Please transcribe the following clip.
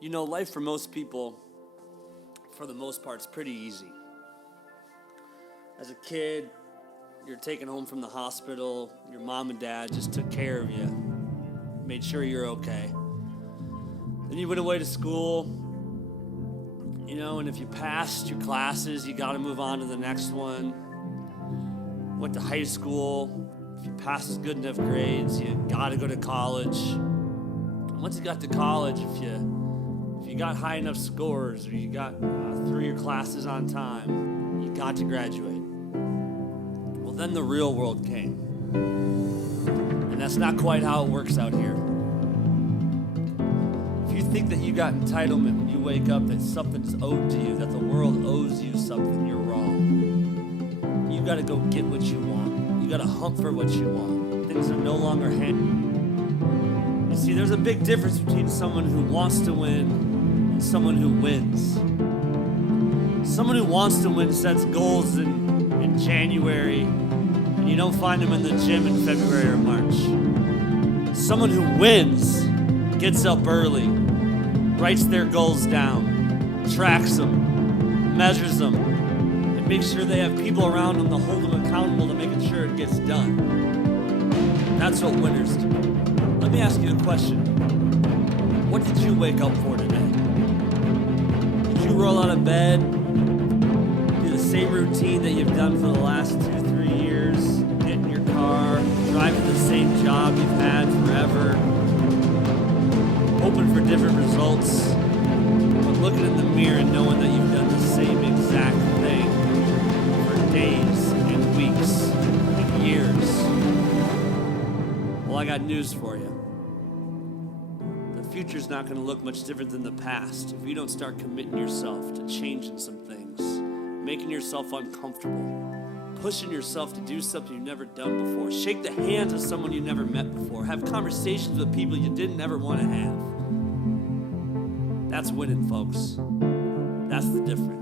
You know, life for most people, for the most part, is pretty easy. As a kid, you're taken home from the hospital, your mom and dad just took care of you, made sure you're okay. Then you went away to school, and if you passed your classes, you got to move on to the next one. Went to high school, if you passed good enough grades, you got to go to college. And once you got to college, if you got high enough scores or you got through your classes on time, you got to graduate. Well, then the real world came. And that's not quite how it works out here. If you think that you got entitlement when you wake up, that something's owed to you, that the world owes you something, you're wrong. You got to go get what you want. You got to hunt for what you want. Things are no longer handed. You see, there's a big difference between someone who wants to win and someone who wins. Someone who wants to win sets goals in January, and you don't find them in the gym in February or March. Someone who wins gets up early, writes their goals down, tracks them, measures them, and makes sure they have people around them to hold them accountable to making sure it gets done. That's what winners do. Let me ask you a question. What did you wake up for today? Did you roll out of bed, do the same routine that you've done for the last 2-3 years, get in your car, drive to the same job you've had forever, hoping for different results, but looking in the mirror and knowing that you've done the same exact thing for days and weeks and years? Well, I got news for you. The future's not going to look much different than the past if you don't start committing yourself to changing some things, making yourself uncomfortable, pushing yourself to do something you've never done before. Shake the hands of someone you never met before. Have conversations with people you didn't ever want to have. That's winning, folks. That's the difference.